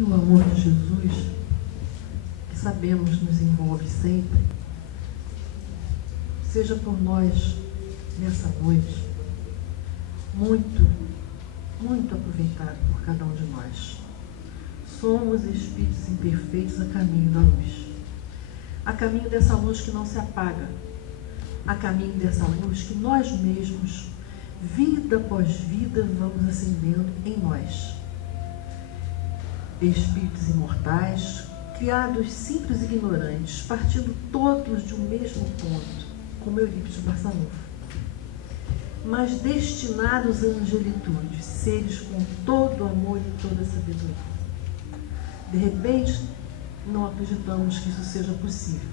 E o amor de Jesus, que sabemos nos envolve sempre, seja por nós nessa noite muito, muito aproveitado por cada um de nós. Somos espíritos imperfeitos a caminho da luz. A caminho dessa luz que não se apaga. A caminho dessa luz que nós mesmos, vida após vida, vamos acendendo em nós. Espíritos imortais, criados simples e ignorantes, partindo todos de um mesmo ponto, como Eurípides Barçanufo, mas destinados à angelitude, seres com todo amor e toda sabedoria. De repente, não acreditamos que isso seja possível.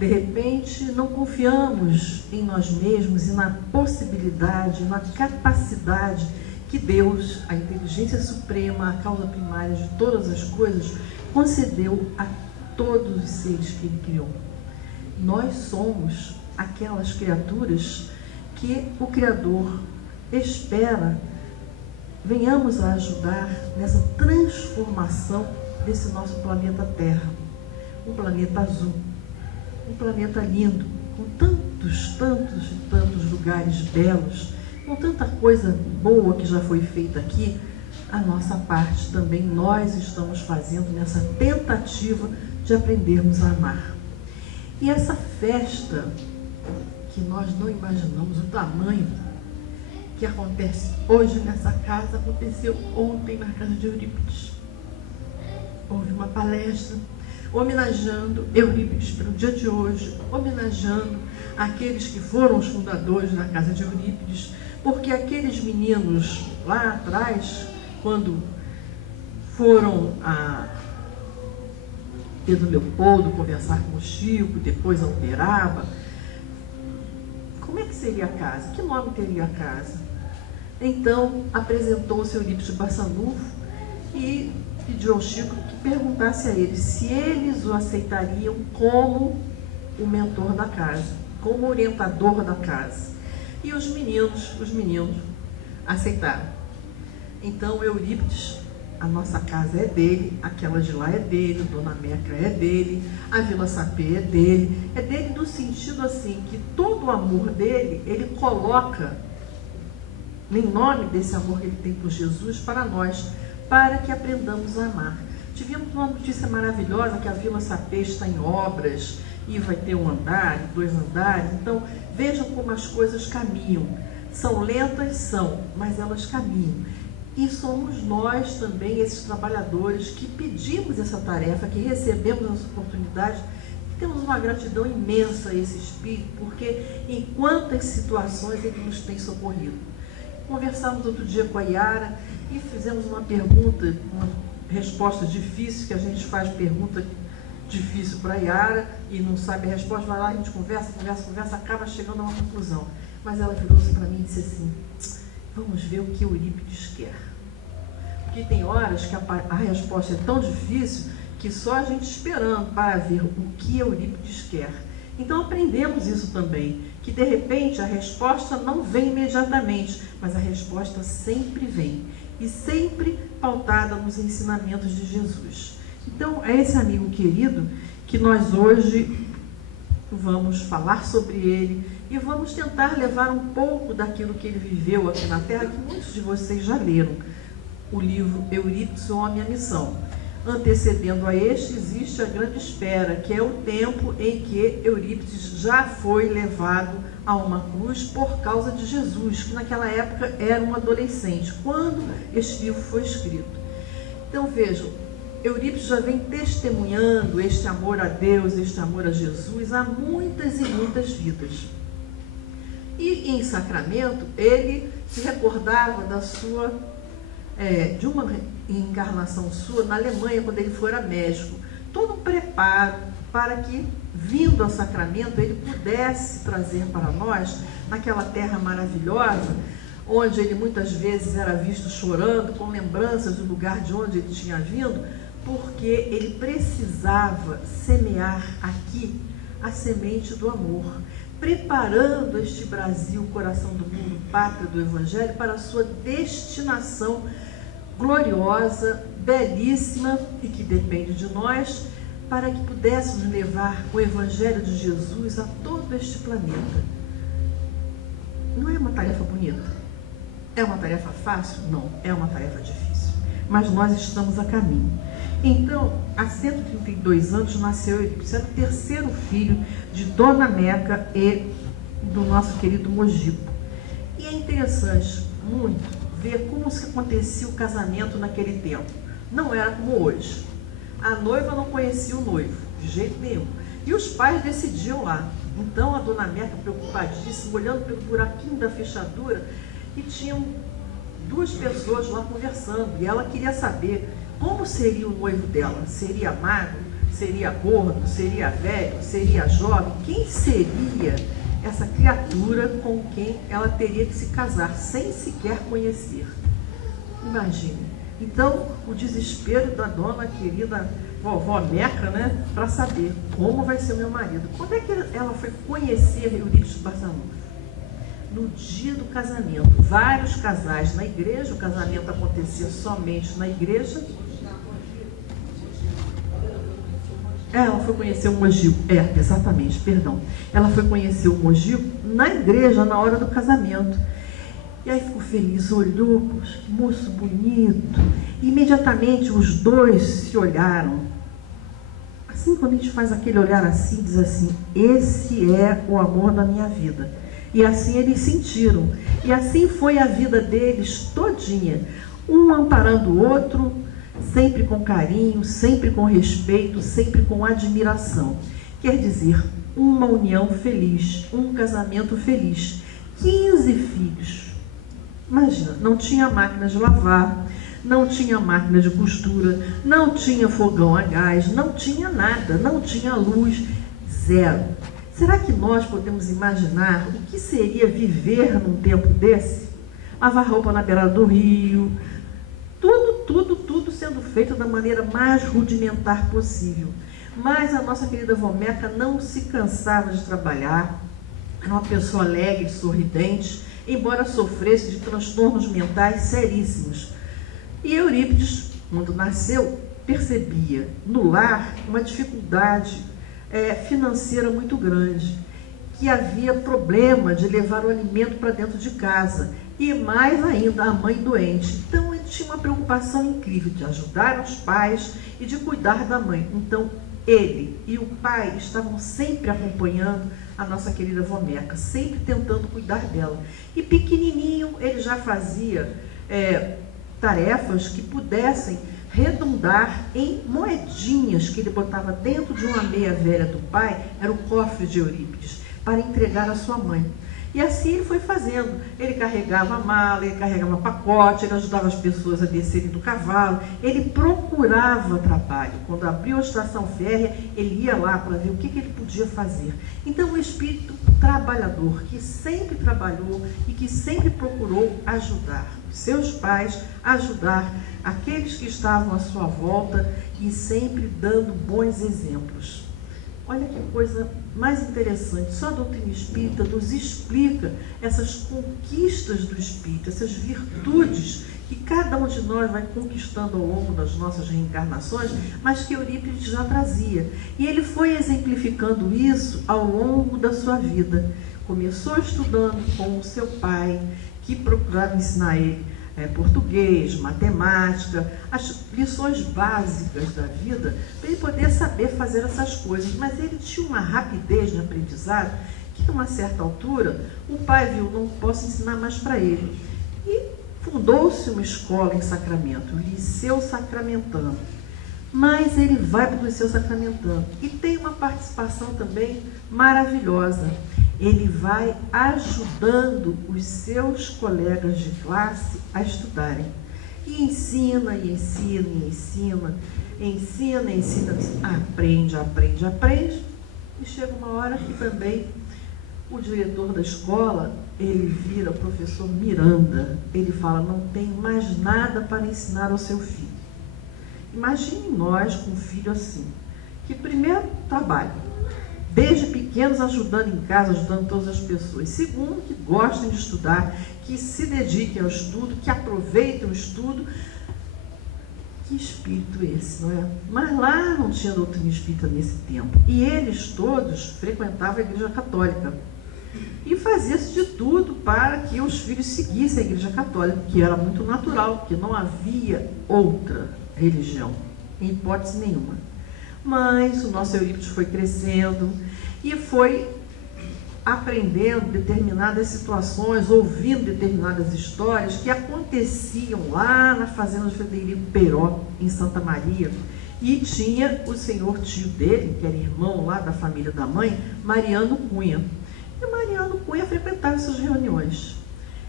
De repente, não confiamos em nós mesmos e na possibilidade, na capacidade que Deus, a inteligência suprema, a causa primária de todas as coisas, concedeu a todos os seres que Ele criou. Nós somos aquelas criaturas que o Criador espera venhamos a ajudar nessa transformação desse nosso planeta Terra. Um planeta azul, um planeta lindo, com tantos lugares belos, com tanta coisa boa que já foi feita aqui. A nossa parte também nós estamos fazendo nessa tentativa de aprendermos a amar. E essa festa que nós não imaginamos o tamanho que acontece hoje nessa casa, aconteceu ontem na casa de Eurípides. Houve uma palestra homenageando Eurípides pelo dia de hoje, homenageando aqueles que foram os fundadores da casa de Eurípides, porque aqueles meninos lá atrás, quando foram a Pedro Leopoldo conversar com o Chico, depois a Uberaba, como é que seria a casa? Que nome teria a casa? Então, apresentou-se Eurípides Barçanufo e pediu ao Chico que perguntasse a eles se eles o aceitariam como o mentor da casa, como orientador da casa. E os meninos aceitaram. Então, Eurípides, a nossa casa é dele, aquela de lá é dele, Dona Meca é dele, a Vila Sapê é dele no sentido assim, que todo o amor dele, ele coloca em nome desse amor que ele tem por Jesus para nós, para que aprendamos a amar. Tivemos uma notícia maravilhosa que a Vila Sapê está em obras e vai ter um andar, 2 andares. Então, vejam como as coisas caminham. São lentas, são, mas elas caminham. E somos nós também, esses trabalhadores, que pedimos essa tarefa, que recebemos essa oportunidade, que temos uma gratidão imensa a esse Espírito, porque em quantas situações ele nos tem socorrido. Conversamos outro dia com a Yara e fizemos uma pergunta, uma resposta difícil, que a gente faz pergunta difícil para a Yara e não sabe a resposta, vai lá, a gente conversa, acaba chegando a uma conclusão. Mas ela virou-se para mim e disse assim: vamos ver o que Eurípides quer. Porque tem horas que a resposta é tão difícil que só a gente esperando para ver o que Eurípides quer. Então aprendemos isso também, que de repente a resposta não vem imediatamente, mas a resposta sempre vem, e sempre pautada nos ensinamentos de Jesus. Então é esse amigo querido que nós hoje vamos falar sobre ele e vamos tentar levar um pouco daquilo que ele viveu aqui na Terra, que muitos de vocês já leram, o livro Eurípides, o Homem e a Missão. Antecedendo a este, existe a grande espera, que é o tempo em que Eurípides já foi levado a uma cruz por causa de Jesus, que naquela época era um adolescente, quando este livro foi escrito. Então vejam, Eurípides já vem testemunhando este amor a Deus, este amor a Jesus, há muitas e muitas vidas. E em Sacramento, ele se recordava da sua, de uma encarnação sua na Alemanha, quando ele fora médico. Todo um preparo para que, vindo ao Sacramento, ele pudesse trazer para nós, naquela terra maravilhosa, onde ele muitas vezes era visto chorando, com lembranças do lugar de onde ele tinha vindo, porque ele precisava semear aqui a semente do amor, preparando este Brasil, coração do mundo, pátria do Evangelho, para a sua destinação gloriosa, belíssima e que depende de nós para que pudéssemos levar o Evangelho de Jesus a todo este planeta. Não é uma tarefa bonita? É uma tarefa fácil? Não, é uma tarefa difícil. Mas nós estamos a caminho. Então, há 132 anos nasceu Eurípides, era o terceiro filho de Dona Meca e do nosso querido Mojico. E é interessante muito ver como se acontecia o casamento naquele tempo. Não era como hoje. A noiva não conhecia o noivo, de jeito nenhum. E os pais decidiam lá. Então a Dona Meca, preocupadíssima, olhando pelo buraquinho da fechadura, e tinham duas pessoas lá conversando. E ela queria saber como seria o noivo dela. Seria magro? Seria gordo? Seria velho? Seria jovem? Quem seria essa criatura com quem ela teria que se casar, sem sequer conhecer? Imagine. Então, o desespero da dona querida vovó Meca, né, para saber como vai ser o meu marido. Quando é que ela foi conhecer Eurípides Barçanufo? No dia do casamento. Vários casais na igreja, o casamento acontecia somente na igreja. Ela foi conhecer o Mojico, exatamente, perdão. Ela foi conhecer o Mojico na igreja, na hora do casamento. E aí ficou feliz, olhou, moço bonito. E imediatamente os dois se olharam. Assim, quando a gente faz aquele olhar assim, diz assim, esse é o amor da minha vida. E assim eles sentiram. E assim foi a vida deles todinha. Um amparando o outro, sempre com carinho, sempre com respeito, sempre com admiração. Quer dizer, uma união feliz, um casamento feliz. 15 filhos. Imagina, não tinha máquina de lavar, não tinha máquina de costura, não tinha fogão a gás, não tinha nada, não tinha luz, zero. Será que nós podemos imaginar o que seria viver num tempo desse? Lavar roupa na beira do rio, tudo sendo feito da maneira mais rudimentar possível. Mas a nossa querida vó Meca não se cansava de trabalhar, era uma pessoa alegre, sorridente, embora sofresse de transtornos mentais seríssimos. E Eurípides, quando nasceu, percebia no lar uma dificuldade financeira muito grande, que havia problema de levar o alimento para dentro de casa, e mais ainda a mãe doente. Então ele tinha uma preocupação incrível de ajudar os pais e de cuidar da mãe. Então ele e o pai estavam sempre acompanhando a nossa querida vó Meca, sempre tentando cuidar dela. E pequenininho ele já fazia tarefas que pudessem redundar em moedinhas que ele botava dentro de uma meia velha do pai, era o cofre de Eurípides, para entregar à sua mãe. E assim ele foi fazendo. Ele carregava a mala, ele carregava pacote, ele ajudava as pessoas a descerem do cavalo, ele procurava trabalho. Quando abriu a estação férrea, ele ia lá para ver o que ele podia fazer. Então, o espírito trabalhador, que sempre trabalhou e que sempre procurou ajudar os seus pais, ajudar aqueles que estavam à sua volta e sempre dando bons exemplos. Olha que coisa mais interessante, só a doutrina espírita nos explica essas conquistas do espírito, essas virtudes que cada um de nós vai conquistando ao longo das nossas reencarnações, mas que Eurípides já trazia. E ele foi exemplificando isso ao longo da sua vida. Começou estudando com o seu pai, que procurava ensinar ele português, matemática, as lições básicas da vida, para ele poder saber fazer essas coisas. Mas ele tinha uma rapidez de aprendizado que, a uma certa altura, o pai viu, não posso ensinar mais para ele. E fundou-se uma escola em Sacramento, o Liceu Sacramentano. Mas ele vai para o Liceu Sacramentano e tem uma participação também maravilhosa. Ele vai ajudando os seus colegas de classe a estudarem. E ensina, e ensina, e ensina, aprende. E chega uma hora que também o diretor da escola, ele vira o professor Miranda. Ele fala, não tem mais nada para ensinar ao seu filho. Imagine nós com um filho assim, que primeiro trabalha, desde pequenos ajudando em casa, ajudando todas as pessoas. Segundo, que gostem de estudar, que se dediquem ao estudo, que aproveitem o estudo. Que espírito esse, não é? Mas lá não tinha doutrina espírita nesse tempo. E eles todos frequentavam a Igreja Católica. E fazia-se de tudo para que os filhos seguissem a Igreja Católica, que era muito natural, porque não havia outra religião, em hipótese nenhuma. Mas o nosso Eurípides foi crescendo e foi aprendendo determinadas situações, ouvindo determinadas histórias que aconteciam lá na fazenda de Frederico Peró, em Santa Maria. E tinha o senhor tio dele, que era irmão lá da família da mãe, Mariano Cunha. E Mariano Cunha frequentava essas reuniões.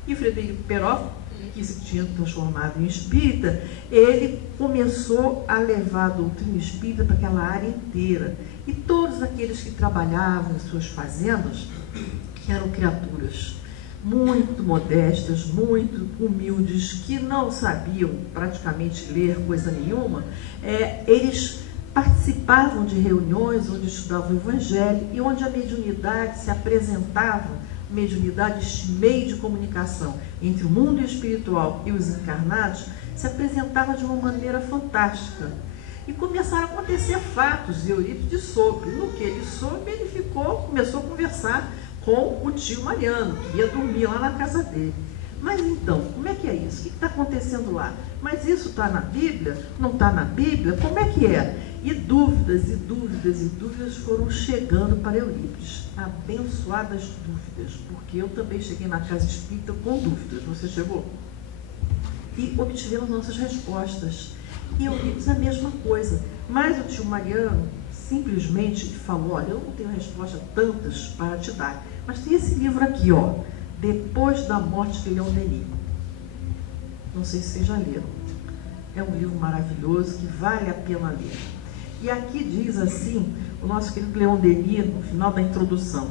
E Frederico Peró, que se tinha transformado em espírita, ele começou a levar a doutrina espírita para aquela área inteira. E todos aqueles que trabalhavam em suas fazendas, que eram criaturas muito modestas, muito humildes, que não sabiam praticamente ler coisa nenhuma, eles participavam de reuniões onde estudavam o Evangelho e onde a mediunidade se apresentava, mediunidade, este meio de comunicação entre o mundo espiritual e os encarnados, se apresentava de uma maneira fantástica. E começaram a acontecer fatos, e Eurípides soube. No que ele soube, ele começou a conversar com o tio Mariano, que ia dormir lá na casa dele. Mas então, como é que é isso? O que está acontecendo lá? Mas isso está na Bíblia? Não está na Bíblia? Como é que é? E dúvidas, e dúvidas, e dúvidas foram chegando para Eurípides. Abençoadas dúvidas, porque eu também cheguei na casa espírita com dúvidas. Você chegou? E obtivemos nossas respostas. E Eurípides a mesma coisa. Mas o tio Mariano simplesmente falou, olha, eu não tenho resposta tantas para te dar, mas tem esse livro aqui, ó, Depois da Morte de Leon Denis. Não sei se vocês já leram. É um livro maravilhoso que vale a pena ler. E aqui diz assim, o nosso querido Leon Denis, no final da introdução,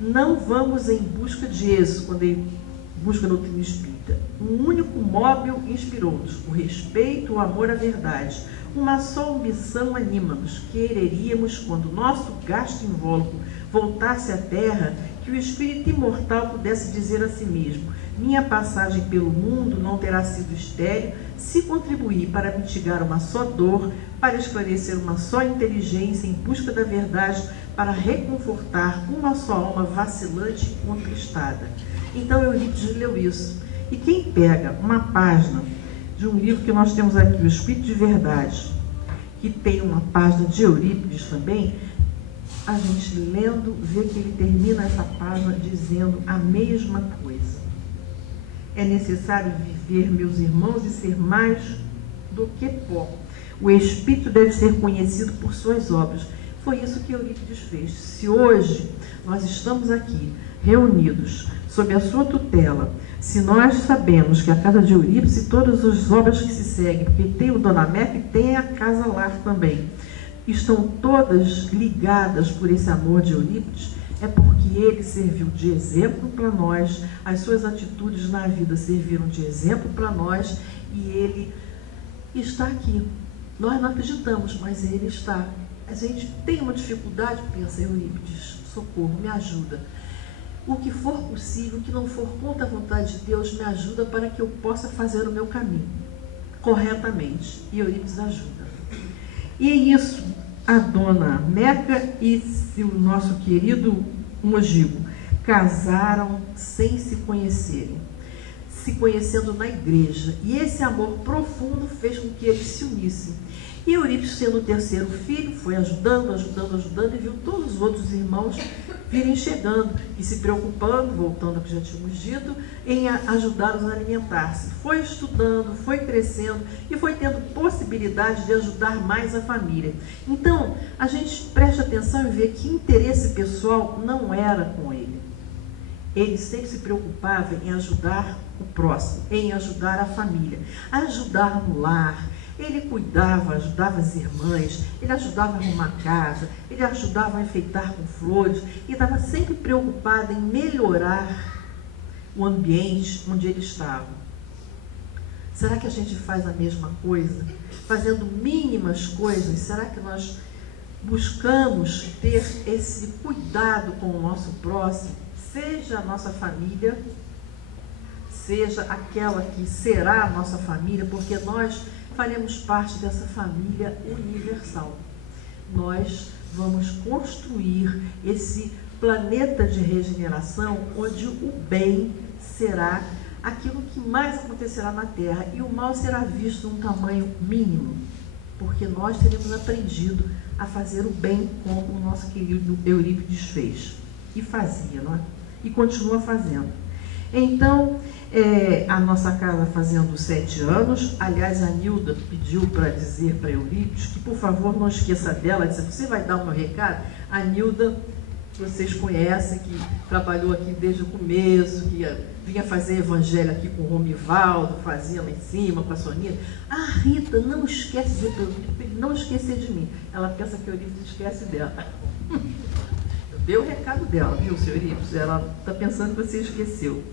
não vamos em busca de êxito, quando ele busca a doutrina espírita. Um único móvel inspirou-nos, o respeito, o amor à verdade. Uma só ambição anima-nos, quereríamos, quando nosso gasto invólucro voltasse à terra, que o espírito imortal pudesse dizer a si mesmo, minha passagem pelo mundo não terá sido estéril, se contribuir para mitigar uma só dor, para esclarecer uma só inteligência em busca da verdade, para reconfortar uma só alma vacilante e contristada. Então Eurípides leu isso. E quem pega uma página de um livro que nós temos aqui, O Espírito de Verdade, que tem uma página de Eurípides também, a gente lendo, vê que ele termina essa página dizendo a mesma coisa. É necessário viver, meus irmãos, e ser mais do que pó. O Espírito deve ser conhecido por suas obras. Foi isso que Eurípides fez. Se hoje nós estamos aqui reunidos sob a sua tutela, se nós sabemos que a casa de Eurípides e todas as obras que se seguem, porque tem o Dona Meca e tem a Casa Lar também, estão todas ligadas por esse amor de Eurípides, é porque ele serviu de exemplo para nós, as suas atitudes na vida serviram de exemplo para nós e ele está aqui. Nós não acreditamos, mas ele está. A gente tem uma dificuldade, pensa Eurípides, socorro, me ajuda. O que for possível, o que não for contra a vontade de Deus, me ajuda para que eu possa fazer o meu caminho corretamente. E Eurípides ajuda. E é isso, a Dona Meca e o nosso querido Mogigo casaram sem se conhecerem, se conhecendo na igreja. E esse amor profundo fez com que eles se unissem. E Eurípides, sendo o terceiro filho, foi ajudando e viu todos os outros irmãos virem chegando e se preocupando, voltando ao que já tínhamos dito, em ajudá-los a alimentar-se. Foi estudando, foi crescendo e foi tendo possibilidade de ajudar mais a família. Então, a gente presta atenção e vê que interesse pessoal não era com ele. Ele sempre se preocupava em ajudar o próximo, em ajudar a família, ajudar no lar. Ele cuidava, ajudava as irmãs, ele ajudava a arrumar casa, ele ajudava a enfeitar com flores e estava sempre preocupado em melhorar o ambiente onde ele estava. Será que a gente faz a mesma coisa? Fazendo mínimas coisas, será que nós buscamos ter esse cuidado com o nosso próximo, seja a nossa família, seja aquela que será a nossa família, porque nós faremos parte dessa família universal. Nós vamos construir esse planeta de regeneração onde o bem será aquilo que mais acontecerá na Terra e o mal será visto num tamanho mínimo, porque nós teremos aprendido a fazer o bem como o nosso querido Eurípides fez e fazia, não é? E continua fazendo. Então, a nossa casa fazendo 7 anos, aliás, a Nilda pediu para dizer para Eurípides que, por favor, não esqueça dela, disse, você vai dar o meu recado? A Nilda, que vocês conhecem, que trabalhou aqui desde o começo, que vinha fazer evangelho aqui com o Romivaldo, fazia lá em cima com a Soninha. Ah, Rita, não esquece de Eurípides, não esquecer de mim. Ela pensa que Eurípides esquece dela. Eu dei o recado dela, viu, seu Eurípides? Ela está pensando que você esqueceu.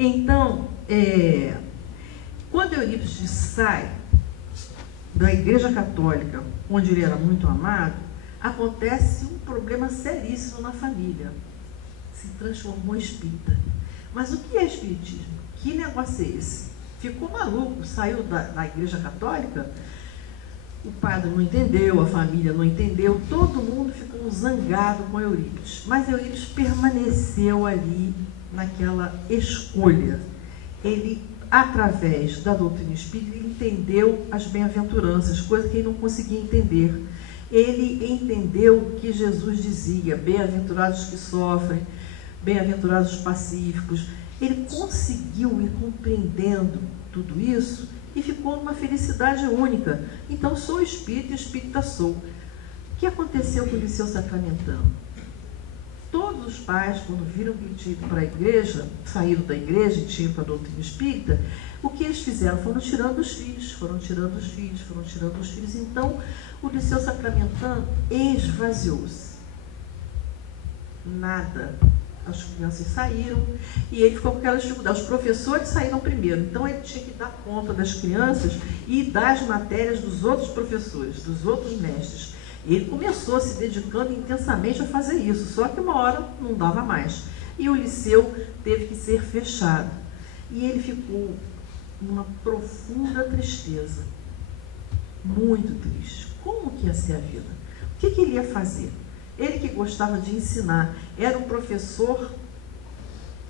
Então, quando Eurípides sai da Igreja Católica, onde ele era muito amado, acontece um problema seríssimo na família. Se transformou em espírita. Mas o que é espiritismo? Que negócio é esse? Ficou maluco, saiu da Igreja Católica, o padre não entendeu, a família não entendeu, todo mundo ficou zangado com Eurípides. Mas Eurípides permaneceu ali naquela escolha. Ele, através da doutrina espírita, ele entendeu as bem-aventuranças, coisa que ele não conseguia entender. Ele entendeu o que Jesus dizia, bem-aventurados que sofrem, bem-aventurados os pacíficos. Ele conseguiu ir compreendendo tudo isso e ficou numa felicidade única. Então, sou espírita e espírita sou. O que aconteceu com o Liceu Sacramentano? Todos os pais, quando viram que ele tinha ido para a igreja, saíram da igreja e tinham para a doutrina espírita, o que eles fizeram? Foram tirando os filhos, foram tirando os filhos, foram tirando os filhos. Então, o Liceu Sacramentano esvaziou-se. Nada. As crianças saíram e ele ficou com aquela dificuldade. Os professores saíram primeiro, então ele tinha que dar conta das crianças e das matérias dos outros professores, dos outros mestres. Ele começou se dedicando intensamente a fazer isso, só que uma hora não dava mais. E o liceu teve que ser fechado. E ele ficou numa profunda tristeza, muito triste. Como que ia ser a vida? O que ele ia fazer? Ele que gostava de ensinar, era um professor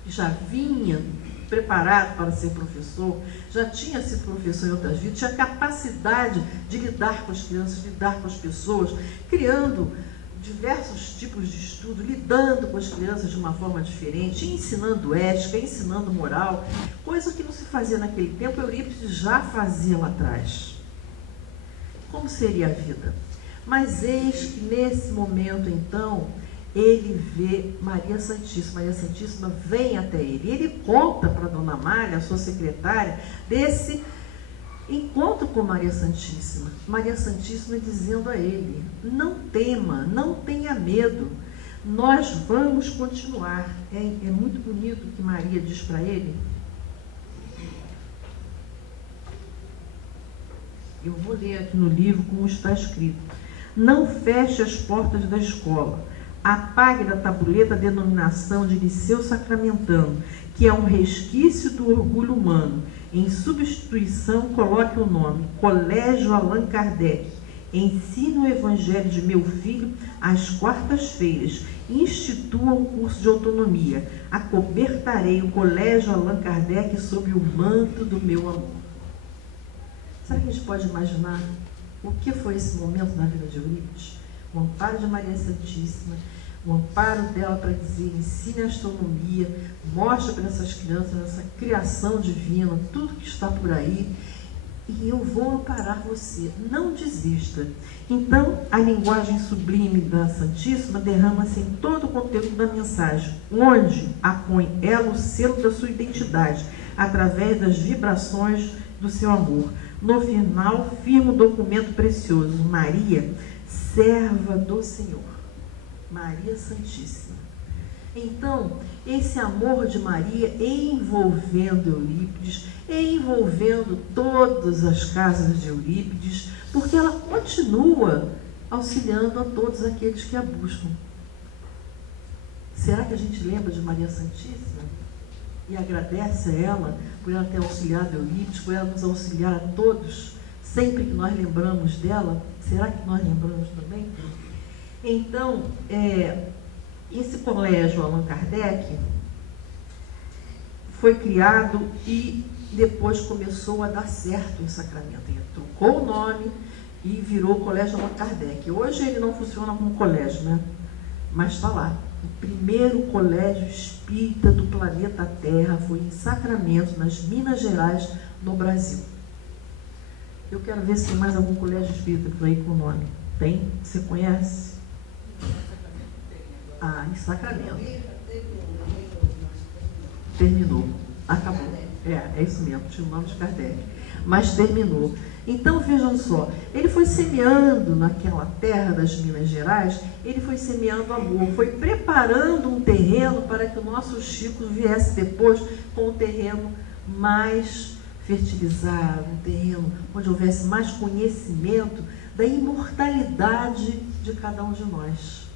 que já vinha preparado para ser professor, já tinha sido professor em outras vidas, tinha capacidade de lidar com as crianças, lidar com as pessoas, criando diversos tipos de estudo, lidando com as crianças de uma forma diferente, ensinando ética, ensinando moral, coisa que não se fazia naquele tempo, Eurípides já fazia lá atrás. Como seria a vida? Mas eis que nesse momento, então, ele vê Maria Santíssima. Maria Santíssima vem até ele. E ele conta para a Dona Amália, a sua secretária, desse encontro com Maria Santíssima. Maria Santíssima dizendo a ele, não tema, não tenha medo, nós vamos continuar. É muito bonito o que Maria diz para ele. Eu vou ler aqui no livro como está escrito. Não feche as portas da escola. Apague da tabuleta a denominação de Liceu Sacramentano, que é um resquício do orgulho humano. Em substituição, coloque o nome Colégio Allan Kardec. Ensine o Evangelho de meu filho às quartas-feiras. Institua um curso de autonomia. Acobertarei o Colégio Allan Kardec sob o manto do meu amor. Será que a gente pode imaginar o que foi esse momento na vida de Eurípides? O amparo de Maria Santíssima, o amparo dela para dizer, ensine a astronomia, mostra para essas crianças essa criação divina, tudo que está por aí, e eu vou amparar você, não desista. Então, a linguagem sublime da Santíssima derrama-se em todo o conteúdo da mensagem, onde a põe ela o selo da sua identidade, através das vibrações do seu amor. No final, firma o documento precioso, Maria, serva do Senhor. Maria Santíssima. Então, esse amor de Maria envolvendo Eurípides, envolvendo todas as casas de Eurípides, porque ela continua auxiliando a todos aqueles que a buscam. Será que a gente lembra de Maria Santíssima? e agradece a ela por ela ter auxiliado Eurípides, por ela nos auxiliar a todos, sempre que nós lembramos dela. Será que nós lembramos também? Então, esse colégio Allan Kardec foi criado e depois começou a dar certo em Sacramento. Ele trocou o nome e virou o Colégio Allan Kardec. Hoje ele não funciona como colégio, né? Mas está lá. O primeiro colégio espírita do planeta Terra foi em Sacramento, nas Minas Gerais, no Brasil. Eu quero ver se tem mais algum colégio espírita por aí com o nome. Tem? Você conhece? Ah, em Sacramento. Terminou. Acabou. É isso mesmo, tinha o nome de Kardec. Mas terminou. Então, vejam só, ele foi semeando naquela terra das Minas Gerais, ele foi semeando amor, foi preparando um terreno para que o nosso Chico viesse depois com um terreno mais fertilizado, um terreno onde houvesse mais conhecimento da imortalidade de cada um de nós,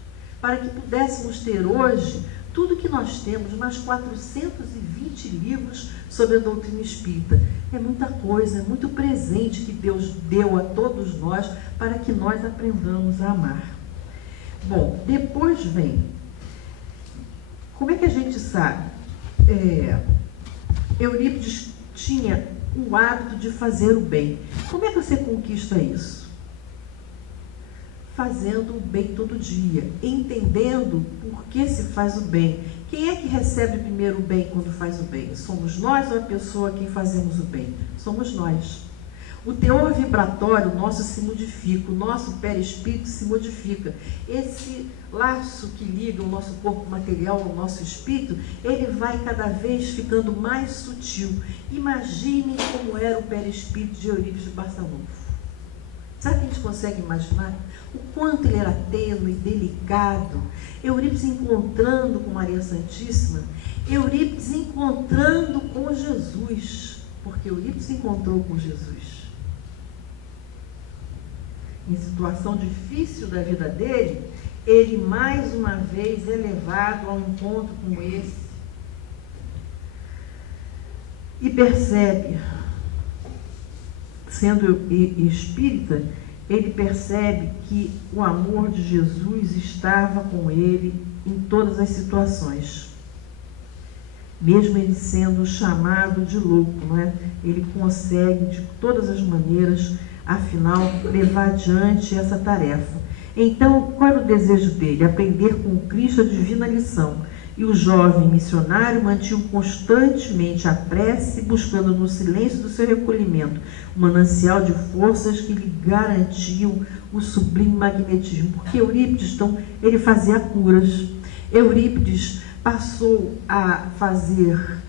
para que pudéssemos ter hoje tudo que nós temos, mais 420 livros sobre a doutrina espírita. É muita coisa, é muito presente que Deus deu a todos nós para que nós aprendamos a amar. Bom, depois vem, como é que a gente sabe? Eurípides tinha o hábito de fazer o bem. Como é que você conquista isso? Fazendo o bem todo dia, entendendo por que se faz o bem. Quem é que recebe primeiro o bem quando faz o bem? Somos nós ou a pessoa a quem fazemos o bem? Somos nós. O teor vibratório nosso se modifica, o nosso perispírito se modifica. Esse laço que liga o nosso corpo material ao nosso espírito, ele vai cada vez ficando mais sutil. Imaginem como era o perispírito de Eurípides de Barçanufo. Sabe o que a gente consegue imaginar? O quanto ele era tênue, delicado. Eurípides encontrando com Maria Santíssima, Eurípides encontrando com Jesus, porque Eurípides encontrou com Jesus. Em situação difícil da vida dele, ele mais uma vez é levado a um encontro como esse e percebe, sendo espírita, ele percebe que o amor de Jesus estava com ele em todas as situações. Mesmo ele sendo chamado de louco, não é? Ele consegue, de todas as maneiras, afinal, levar adiante essa tarefa. Então, qual era o desejo dele? Aprender com Cristo a divina lição. E o jovem missionário mantinha constantemente a prece, buscando no silêncio do seu recolhimento um manancial de forças que lhe garantiam o sublime magnetismo. Porque Eurípides, então, ele fazia curas. Eurípides passou a fazer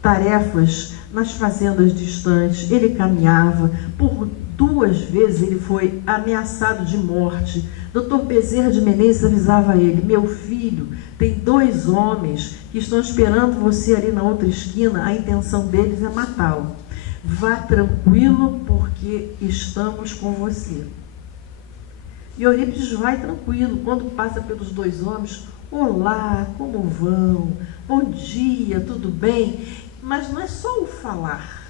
tarefas nas fazendas distantes, ele caminhava. Por 2 vezes ele foi ameaçado de morte. Dr. Bezerra de Menezes avisava ele: meu filho, tem 2 homens que estão esperando você ali na outra esquina, a intenção deles é matá-lo. Vá tranquilo, porque estamos com você. E Eurípides vai tranquilo. Quando passa pelos 2 homens, olá, como vão? Bom dia, tudo bem? Mas não é só o falar.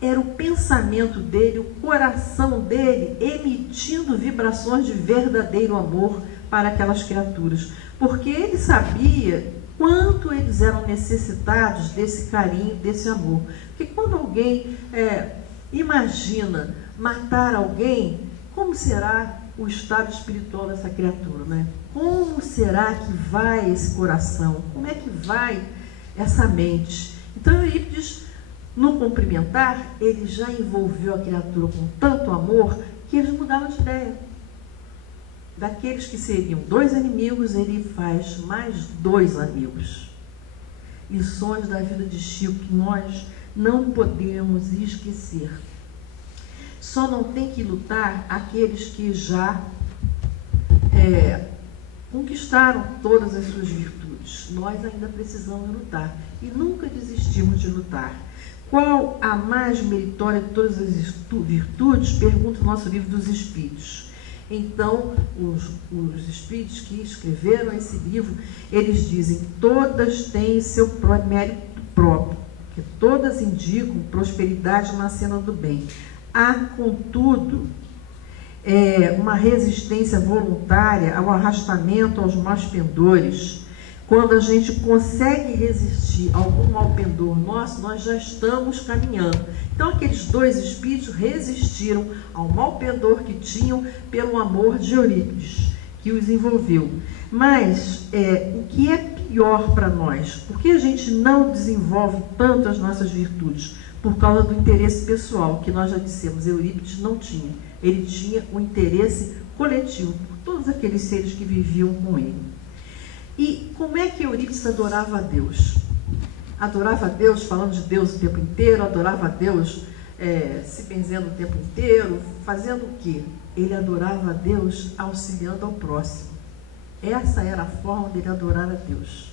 Era o pensamento dele, o coração dele, emitindo vibrações de verdadeiro amor para aquelas criaturas. Porque ele sabia quanto eles eram necessitados desse carinho, desse amor. Porque quando alguém imagina matar alguém, como será o estado espiritual dessa criatura, né? Como será que vai esse coração? Como é que vai essa mente? Então, Eurípides, no cumprimentar, ele já envolveu a criatura com tanto amor que eles mudaram de ideia. Daqueles que seriam 2 inimigos, ele faz mais 2 amigos. Lições da vida de Chico que nós não podemos esquecer. Só não tem que lutar aqueles que já conquistaram todas as suas virtudes. Nós ainda precisamos lutar e nunca desistimos de lutar. Qual a mais meritória de todas as virtudes? Pergunta o nosso livro dos Espíritos. Então, os espíritos que escreveram esse livro, eles dizem, todas têm seu mérito próprio, que todas indicam prosperidade na cena do bem. Há, contudo, uma resistência voluntária ao arrastamento aos maus pendores. Quando a gente consegue resistir a algum mau pendor nosso, nós já estamos caminhando. Então, aqueles dois espíritos resistiram ao mau pendor que tinham pelo amor de Eurípides, que os envolveu. Mas, o que é pior para nós? Por que a gente não desenvolve tanto as nossas virtudes? Por causa do interesse pessoal, que nós já dissemos, Eurípides não tinha. Ele tinha um interesse coletivo, por todos aqueles seres que viviam com ele. E como é que Eurípides adorava a Deus? Adorava a Deus falando de Deus o tempo inteiro, adorava a Deus se benzendo o tempo inteiro, fazendo o quê? Ele adorava a Deus auxiliando ao próximo. Essa era a forma dele adorar a Deus.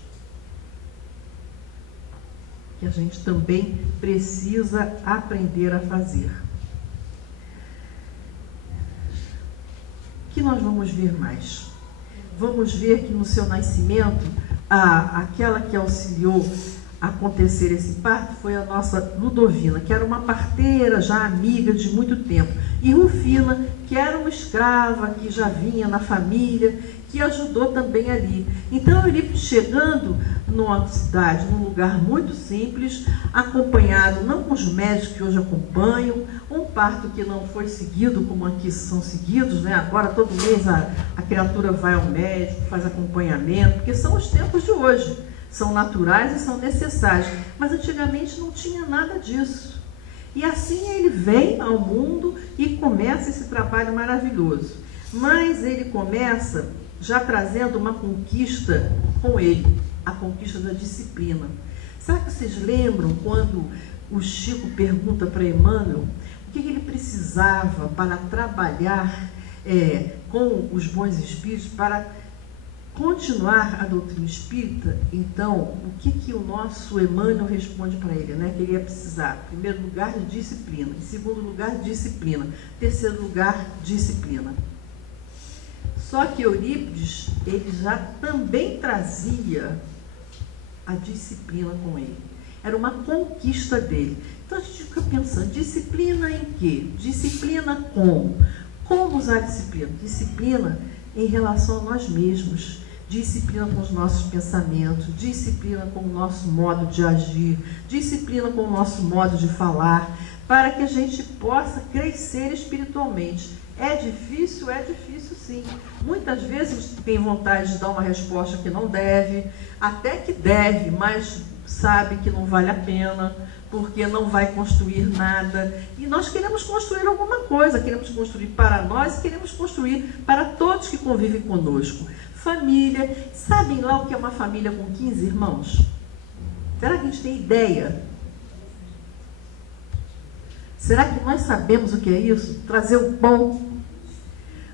Que a gente também precisa aprender a fazer. O que nós vamos ver mais? Vamos ver que no seu nascimento, aquela que auxiliou a acontecer esse parto foi a nossa Ludovina, que era uma parteira já amiga de muito tempo, e Rufina, que era uma escrava que já vinha na família, que ajudou também ali. Então, Eurípides chegando numa cidade, num lugar muito simples, acompanhado, não com os médicos que hoje acompanham, um parto que não foi seguido como aqui são seguidos, né? Agora todo mês a criatura vai ao médico, faz acompanhamento, porque são os tempos de hoje, são naturais e são necessários, mas antigamente não tinha nada disso. E assim ele vem ao mundo e começa esse trabalho maravilhoso. Mas ele começa já trazendo uma conquista com ele, a conquista da disciplina. Será que vocês lembram quando o Chico pergunta para Emmanuel o que ele precisava para trabalhar com os bons espíritos, para continuar a doutrina espírita? Então, o que o nosso Emmanuel responde para ele, né? Que ele ia precisar, em primeiro lugar, de disciplina, em segundo lugar, disciplina, em terceiro lugar, disciplina. Só que Eurípides, ele já também trazia a disciplina com ele. Era uma conquista dele. Então a gente fica pensando, disciplina em quê? Disciplina como? Como usar disciplina? Disciplina em relação a nós mesmos. Disciplina com os nossos pensamentos, disciplina com o nosso modo de agir, disciplina com o nosso modo de falar, para que a gente possa crescer espiritualmente. É difícil sim. Muitas vezes tem vontade de dar uma resposta que não deve, até que deve, mas sabe que não vale a pena, porque não vai construir nada. E nós queremos construir alguma coisa, queremos construir para nós e queremos construir para todos que convivem conosco. Família, sabem lá o que é uma família com 15 irmãos? Será que a gente tem ideia? Será que nós sabemos o que é isso? Trazer o pão,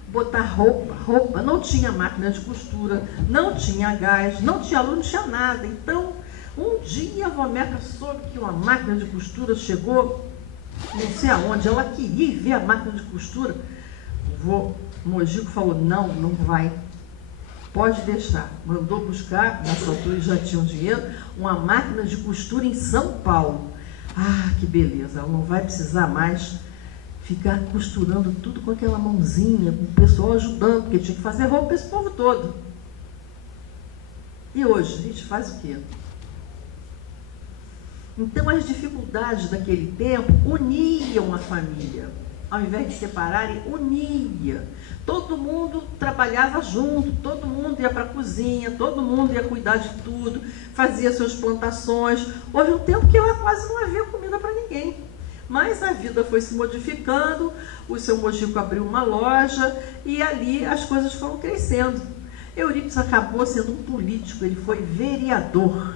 botar roupa, não tinha máquina de costura, não tinha gás, não tinha luz, não tinha nada. Então, um dia a vó Meca soube que uma máquina de costura chegou, não sei aonde, ela queria ver a máquina de costura. O vô Mojico falou, não vai, pode deixar. Mandou buscar, nessa altura já tinham dinheiro, uma máquina de costura em São Paulo. Ah, que beleza, ela não vai precisar mais ficar costurando tudo com aquela mãozinha, com o pessoal ajudando, porque tinha que fazer roupa para esse povo todo. E hoje, a gente faz o quê? Então, as dificuldades daquele tempo uniam a família. Ao invés de separarem, unia. Todo mundo trabalhava junto, todo mundo ia para a cozinha, todo mundo ia cuidar de tudo, fazia suas plantações. Houve um tempo que lá quase não havia comida para ninguém. Mas a vida foi se modificando, o seu Mojico abriu uma loja e ali as coisas foram crescendo. Eurípides acabou sendo um político, ele foi vereador.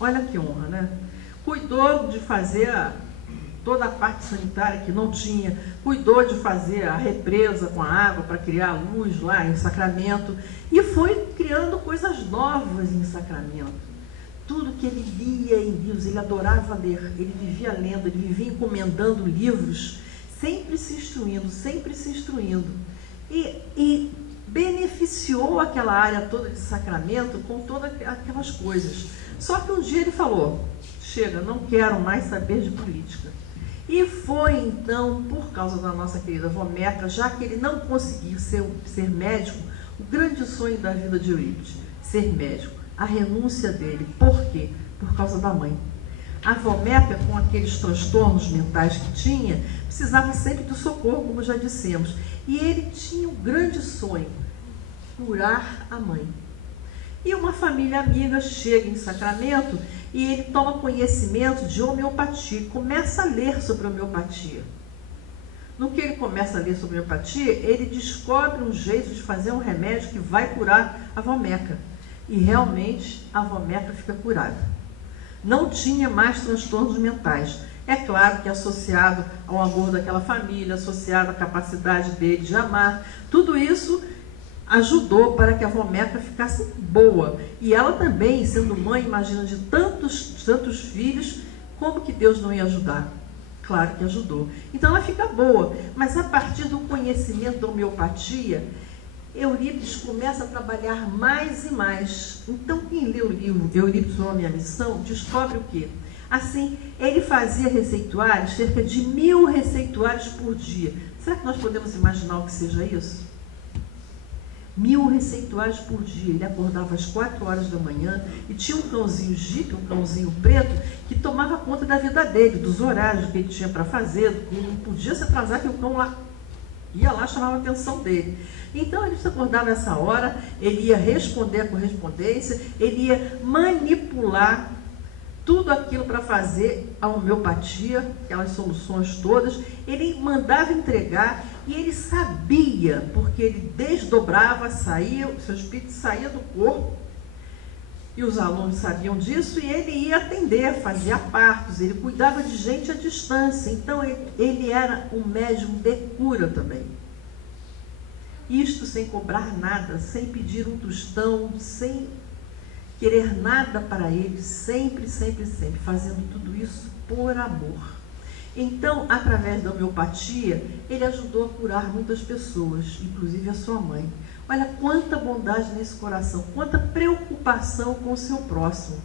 Olha que honra, né? Cuidou de fazer toda a parte sanitária que não tinha, cuidou de fazer a represa com a água para criar luz lá em Sacramento e foi criando coisas novas em Sacramento. Tudo que ele lia em livros, ele adorava ler, ele vivia lendo, ele vivia encomendando livros, sempre se instruindo, sempre se instruindo. e beneficiou aquela área toda de Sacramento com todas aquelas coisas. Só que um dia ele falou, chega, não quero mais saber de política. E foi então, por causa da nossa querida avó Meca, já que ele não conseguiu ser médico, o grande sonho da vida de Eurípides, ser médico, a renúncia dele. Por quê? Por causa da mãe. A avó Meca, com aqueles transtornos mentais que tinha, precisava sempre do socorro, como já dissemos. E ele tinha um grande sonho, curar a mãe. E uma família amiga chega em Sacramento e ele toma conhecimento de homeopatia, começa a ler sobre homeopatia. No que ele começa a ler sobre homeopatia, ele descobre um jeito de fazer um remédio que vai curar a avó Meca. E realmente a avó Meca fica curada. Não tinha mais transtornos mentais. É claro que associado ao amor daquela família, associado à capacidade dele de amar, tudo isso ajudou para que a avó Meca ficasse boa. E ela também, sendo mãe, imagina, de tantos filhos, como que Deus não ia ajudar? Claro que ajudou. Então ela fica boa, mas a partir do conhecimento da homeopatia, Eurípides começa a trabalhar mais e mais. Então quem lê o livro Eurípides, o Homem e a Missão, descobre o quê? Assim, ele fazia receituários, cerca de 1000 receituários por dia. Será que nós podemos imaginar o que seja isso? 1000 receituários por dia. Ele acordava às 4 horas da manhã e tinha um cãozinho jipe, um cãozinho preto, que tomava conta da vida dele, dos horários que ele tinha para fazer, ele não podia se atrasar, que o cão lá ia lá, chamava a atenção dele. Então ele se acordava nessa hora, ele ia responder a correspondência, ele ia manipular tudo aquilo para fazer a homeopatia, aquelas soluções todas. Ele mandava entregar e ele sabia, porque ele desdobrava, saía, o seu espírito saía do corpo, e os alunos sabiam disso, e ele ia atender, fazia partos, ele cuidava de gente à distância. Então ele era um médium de cura também. Isto sem cobrar nada, sem pedir um tostão, sem querer nada para ele, sempre, sempre, sempre, fazendo tudo isso por amor. Então, através da homeopatia, ele ajudou a curar muitas pessoas, inclusive a sua mãe. Olha quanta bondade nesse coração, quanta preocupação com o seu próximo.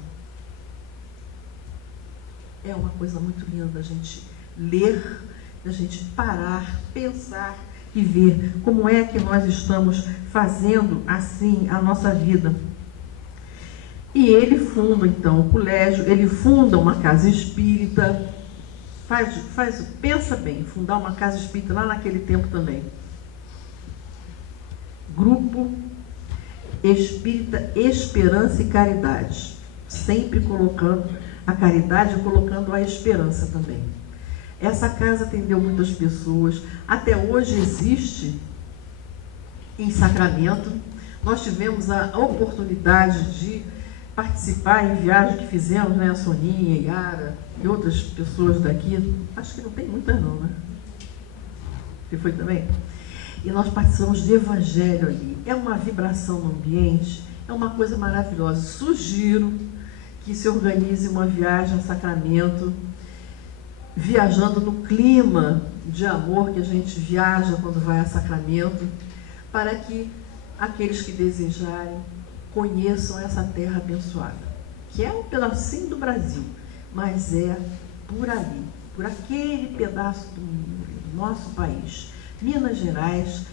É uma coisa muito linda da gente ler, da gente parar, pensar e ver como é que nós estamos fazendo assim a nossa vida. E ele funda então o colégio, ele funda uma casa espírita, pensa bem, fundar uma casa espírita lá naquele tempo também. Grupo Espírita Esperança e Caridade, sempre colocando a caridade e colocando a esperança também. Essa casa atendeu muitas pessoas, até hoje existe em Sacramento. Nós tivemos a oportunidade de participar em viagem que fizemos, né, a Soninha, Yara e outras pessoas daqui. Acho que não tem muitas não, né? Você foi também? E nós participamos de evangelho ali. É uma vibração no ambiente, é uma coisa maravilhosa. Sugiro que se organize uma viagem a Sacramento, viajando no clima de amor que a gente viaja quando vai a Sacramento, para que aqueles que desejarem conheçam essa terra abençoada, que é um pedacinho do Brasil, mas é por ali, por aquele pedaço do nosso país. Minas Gerais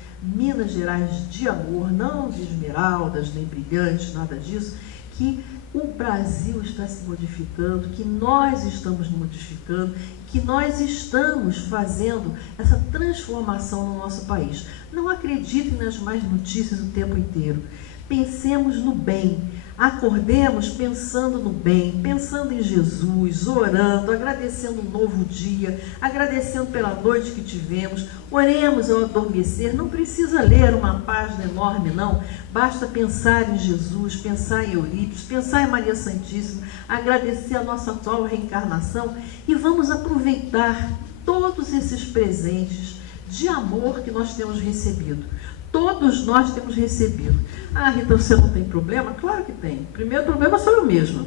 de amor, não de esmeraldas, nem brilhantes, nada disso, que o Brasil está se modificando, que nós estamos modificando, que nós estamos fazendo essa transformação no nosso país. Não acreditem nas más notícias o tempo inteiro. Pensemos no bem, acordemos pensando no bem, pensando em Jesus, orando, agradecendo um novo dia, agradecendo pela noite que tivemos. Oremos ao adormecer, não precisa ler uma página enorme não, basta pensar em Jesus, pensar em Eurípides, pensar em Maria Santíssima, agradecer a nossa atual reencarnação e vamos aproveitar todos esses presentes de amor que nós temos recebido. Todos nós temos recebido. Ah, Rita, você não tem problema? Claro que tem. O primeiro problema sou eu mesma.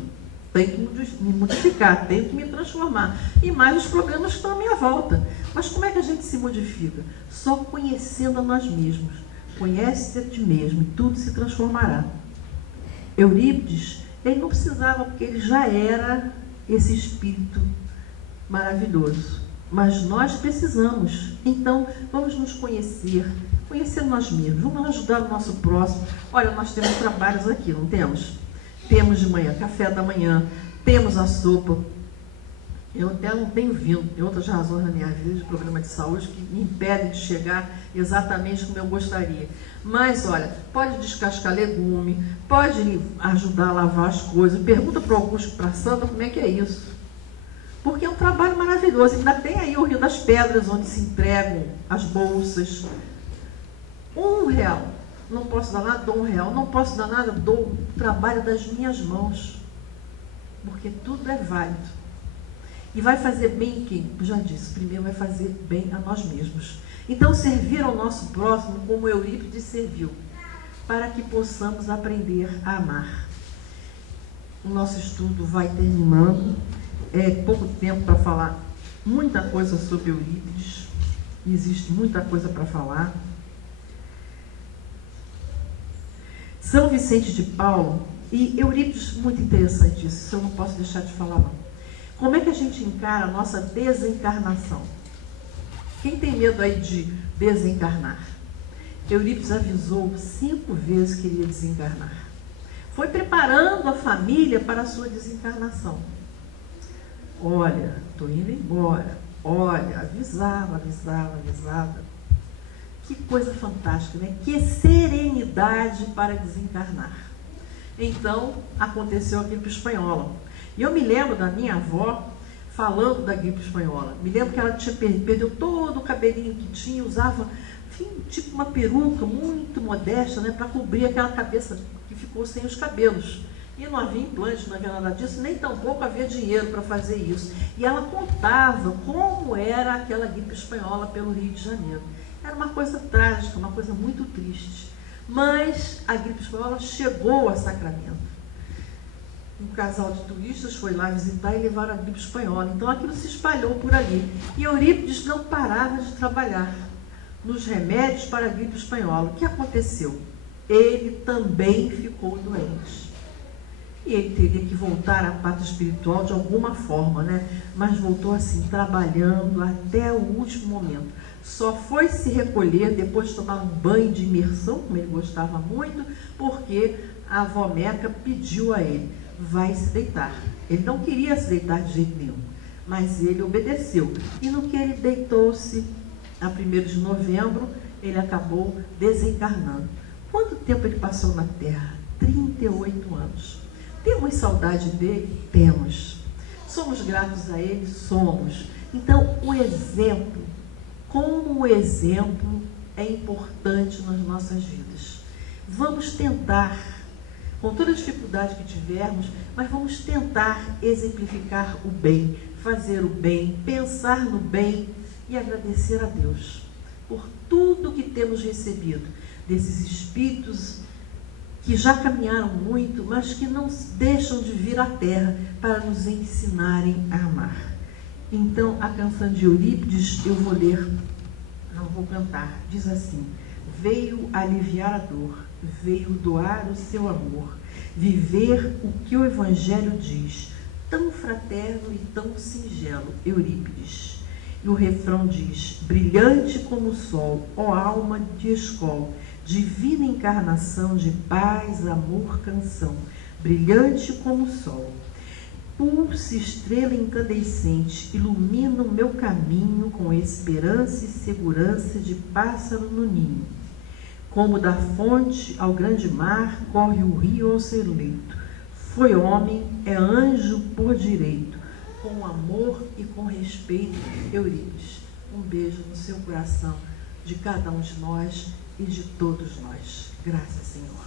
Tenho que me modificar, tenho que me transformar. E mais os problemas que estão à minha volta. Mas como é que a gente se modifica? Só conhecendo a nós mesmos. conhece-te a ti mesmo e tudo se transformará. Eurípides, ele não precisava, porque ele já era esse espírito maravilhoso. Mas nós precisamos. Então, vamos nos conhecer nós mesmos, vamos ajudar o nosso próximo. Olha, nós temos trabalhos aqui, não temos? Temos de manhã, café da manhã, temos a sopa. Eu até não tenho vindo, tem outras razões na minha vida de problema de saúde que me impedem de chegar exatamente como eu gostaria. Mas, olha, pode descascar legume, pode ajudar a lavar as coisas. Pergunta para o Augusto e para a Sandra como é que é isso. Porque é um trabalho maravilhoso. Ainda tem aí o Rio das Pedras, onde se entregam as bolsas. R$1. Não posso dar nada, dou R$1. Não posso dar nada, dou o trabalho das minhas mãos. Porque tudo é válido. E vai fazer bem quem? Eu já disse, primeiro vai fazer bem a nós mesmos. Então, servir ao nosso próximo como Eurípides serviu, para que possamos aprender a amar. O nosso estudo vai terminando. É pouco tempo para falar muita coisa sobre Eurípides. Existe muita coisa para falar. São Vicente de Paulo e Eurípides, muito interessante isso eu não posso deixar de falar não. Como é que a gente encara a nossa desencarnação? Quem tem medo aí de desencarnar? Eurípides avisou 5 vezes que iria desencarnar. Foi preparando a família para a sua desencarnação. Olha, estou indo embora. Olha, avisava. Que coisa fantástica, né? Que serenidade para desencarnar. Então, aconteceu a gripe espanhola. E eu me lembro da minha avó falando da gripe espanhola. Me lembro que ela perdeu todo o cabelinho que tinha, usava, enfim, tipo uma peruca muito modesta, né? Para cobrir aquela cabeça que ficou sem os cabelos. E não havia implante, não havia nada disso, nem tampouco havia dinheiro para fazer isso. E ela contava como era aquela gripe espanhola pelo Rio de Janeiro. Era uma coisa trágica, uma coisa muito triste. Mas a gripe espanhola chegou a Sacramento. Um casal de turistas foi lá visitar e levaram a gripe espanhola. Então aquilo se espalhou por ali. E Eurípides não parava de trabalhar nos remédios para a gripe espanhola. O que aconteceu? Ele também ficou doente. E ele teria que voltar à pátria espiritual de alguma forma, né? Mas voltou assim, trabalhando até o último momento. Só foi se recolher depois de tomar um banho de imersão, como ele gostava muito, porque a avó Meca pediu a ele, vai se deitar. Ele não queria se deitar de jeito nenhum, mas ele obedeceu. E no que ele deitou-se, a 1º de novembro, ele acabou desencarnando. Quanto tempo ele passou na Terra? 38 anos. Temos saudade dele? Temos. Somos gratos a ele? Somos. Então, o exemplo, como o exemplo é importante nas nossas vidas. Vamos tentar, com toda a dificuldade que tivermos, mas vamos tentar exemplificar o bem, fazer o bem, pensar no bem e agradecer a Deus por tudo que temos recebido desses espíritos que já caminharam muito, mas que não deixam de vir à Terra para nos ensinarem a amar. Então, a canção de Eurípides, eu vou ler, não vou cantar, diz assim: veio aliviar a dor, veio doar o seu amor, viver o que o Evangelho diz, tão fraterno e tão singelo, Eurípides. E o refrão diz: brilhante como o sol, ó alma de escola, divina encarnação de paz, amor, canção, brilhante como o sol. Pulse, estrela incandescente, ilumina o meu caminho com esperança e segurança de pássaro no ninho. Como da fonte ao grande mar, corre o rio ao seu leito. Foi homem, é anjo por direito, com amor e com respeito, Eurípides. Um beijo no seu coração, de cada um de nós e de todos nós. Graças, Senhor.